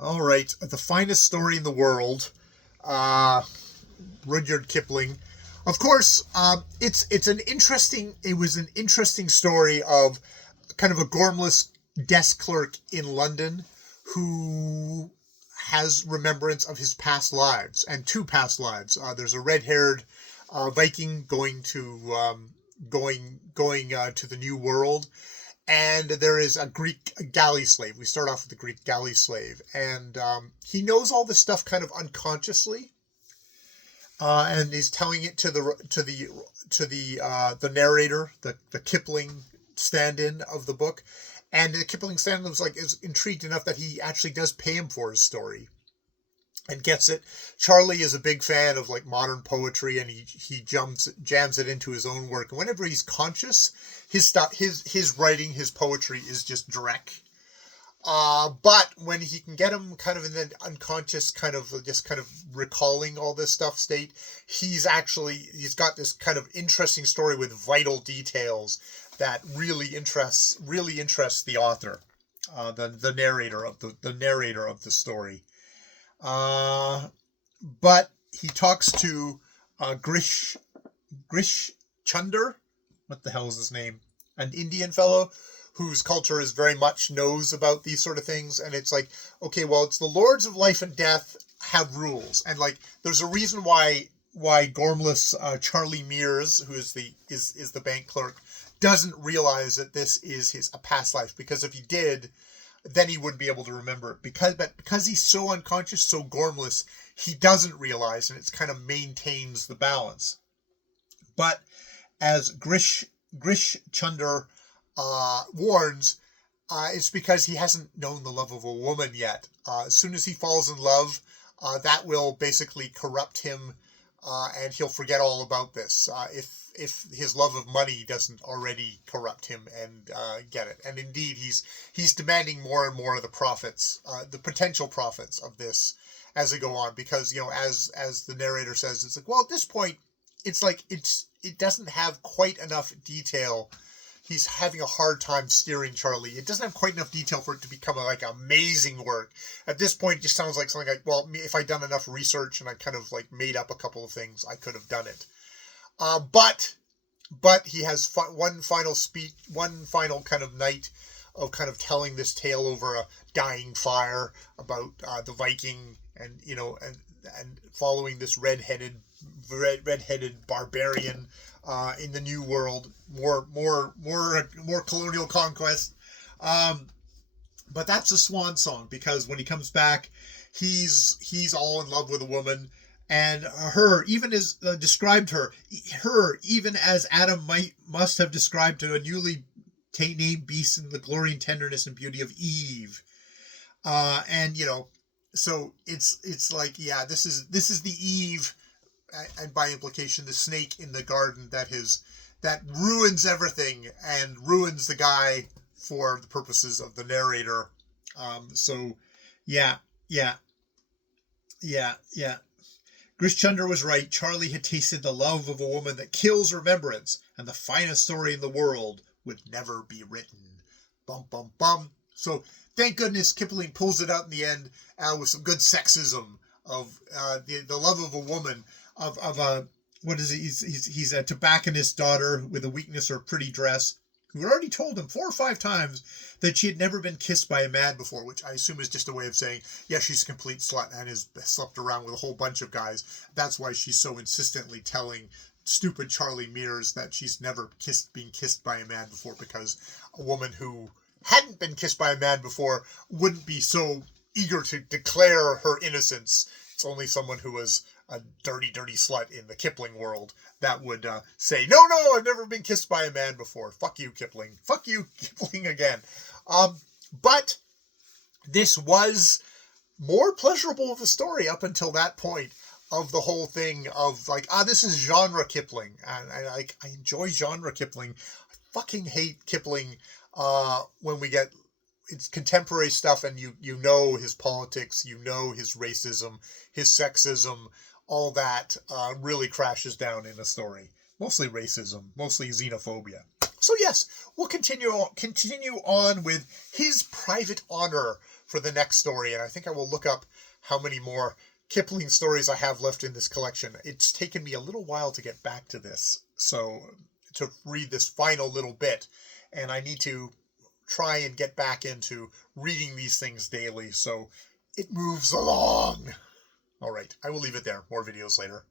All right, the finest story in the world, uh, Rudyard Kipling. Of course, it was an interesting story of kind of a gormless desk clerk in London who has remembrance of his past lives and two past lives. There's a red-haired Viking going to the New World, and there is a Greek galley slave. We start off with the Greek galley slave, and he knows all this stuff kind of unconsciously, and he's telling it to the narrator, the Kipling stand-in of the book, and the Kipling stand-in is intrigued enough that he actually does pay him for his story and gets it. Charlie is a big fan of modern poetry, and he jams it into his own work. And whenever he's conscious, his writing, his poetry is just Drek. But when he can get him kind of in the unconscious, kind of recalling all this stuff state, he's got this kind of interesting story with vital details that really interests the author, the narrator of the story. But he talks to Grish Chunder. What the hell is his name? An Indian fellow whose culture is very much knows about these sort of things. And it's like, okay, well, it's the Lords of Life and Death have rules. And there's a reason why Gormless Charlie Mears, who is the bank clerk, doesn't realize that this is a past life. Because if he did, then he wouldn't be able to remember it. Because he's so unconscious, so gormless, he doesn't realize, and it's kind of maintains the balance. But as Grish Chunder warns, it's because he hasn't known the love of a woman yet. As soon as he falls in love, that will basically corrupt him, and he'll forget all about this. If his love of money doesn't already corrupt him and get it. And indeed, he's demanding more and more of the profits, the potential profits of this as they go on. Because, as the narrator says, it's well, at this point, it doesn't have quite enough detail. He's having a hard time steering Charlie. It doesn't have quite enough detail for it to become amazing work. At this point, it just sounds like something well, if I'd done enough research and I kind of made up a couple of things, I could have done it. But he has one final kind of night of kind of telling this tale over a dying fire about the Viking and following this red-headed barbarian in the New World, more colonial conquest. But that's a swan song, because when he comes back, he's all in love with a woman. And her, even as described her even as Adam must have described to a newly named beast in the glory and tenderness and beauty of Eve. So it's like, yeah, this is the Eve, and by implication, the snake in the garden that ruins everything and ruins the guy for the purposes of the narrator. Grish Chunder was right. Charlie had tasted the love of a woman that kills remembrance, and the finest story in the world would never be written. Bum, bum, bum. So, thank goodness Kipling pulls it out in the end with some good sexism of the love of a woman, of a, what is it? He's a tobacconist daughter with a weakness or pretty dress, who had already told him 4 or 5 times that she had never been kissed by a man before, which I assume is just a way of saying, yeah, she's a complete slut and has slept around with a whole bunch of guys. That's why she's so insistently telling stupid Charlie Mears that she's never been kissed by a man before, because a woman who hadn't been kissed by a man before wouldn't be so eager to declare her innocence. It's only someone who was a dirty slut in the Kipling world that would say, no, I've never been kissed by a man before. Fuck you, Kipling. Fuck you, Kipling again. But this was more pleasurable of a story up until that point of the whole thing of this is genre Kipling. And I enjoy genre Kipling. I fucking hate Kipling when we get it's contemporary stuff and you know his politics, you know his racism, his sexism, all that really crashes down in a story. Mostly racism, mostly xenophobia. So yes, we'll continue on with His Private Honor for the next story, and I think I will look up how many more Kipling stories I have left in this collection. It's taken me a little while to get back to this, so to read this final little bit, and I need to try and get back into reading these things daily, so it moves along. All right, I will leave it there. More videos later.